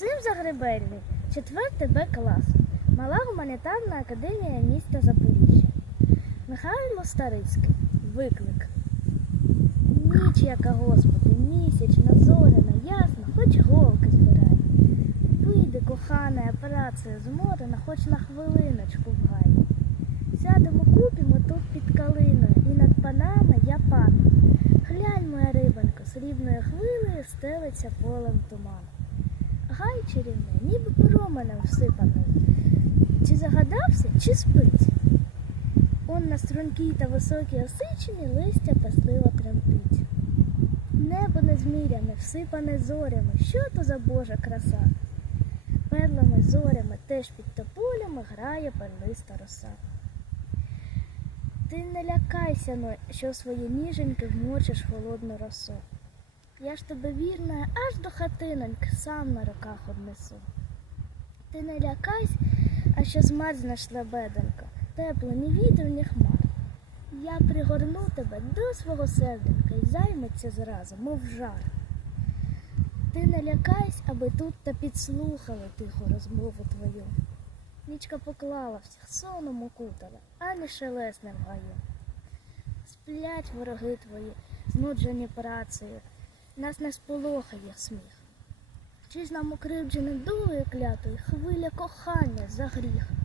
Максим Загребельний, 4 Б клас, Мала гуманітарна академія міста Запоріжжя. Михайло Старицький. Виклик. Ніч яка, Господи, місячна, зоряна, ясна, хоч голки збирай. Вийди, кохана, операція зморена, хоч на хвилиночку в гай. Сядемо купімо тут під калиною, і над панами я пан. Глянь, моя рибонько, срібною хвилею стелиться полем туман. Гай чарівний, ніби променем всипаний. Чи загадався, чи спить? Он на стрункій та високій осичині листя пасливо тремтить. Небо незміряне, всипане зорями, що то за Божа краса? Перлами, зорями, теж під тополями грає перлиста роса. Ти не лякайся, що свої ніженьки вмочиш холодну росу. Я ж тебе вірна аж до хатиноньки сам на руках однесу. Ти не лякайся, а що змерзнеш лебеденько, тепло ні вітру, ні хмар. Я пригорну тебе до свого серденька і займеться зразу, мов жар. Ти не лякайся, аби тут та підслухали тиху розмову твою. Нічка поклала всіх соном укутала, а не шелесне в гаю. Сплять вороги твої, знуджені працею, нас не сполохає сміх. Чи нам укривджене долею клятою хвиля кохання за гріх?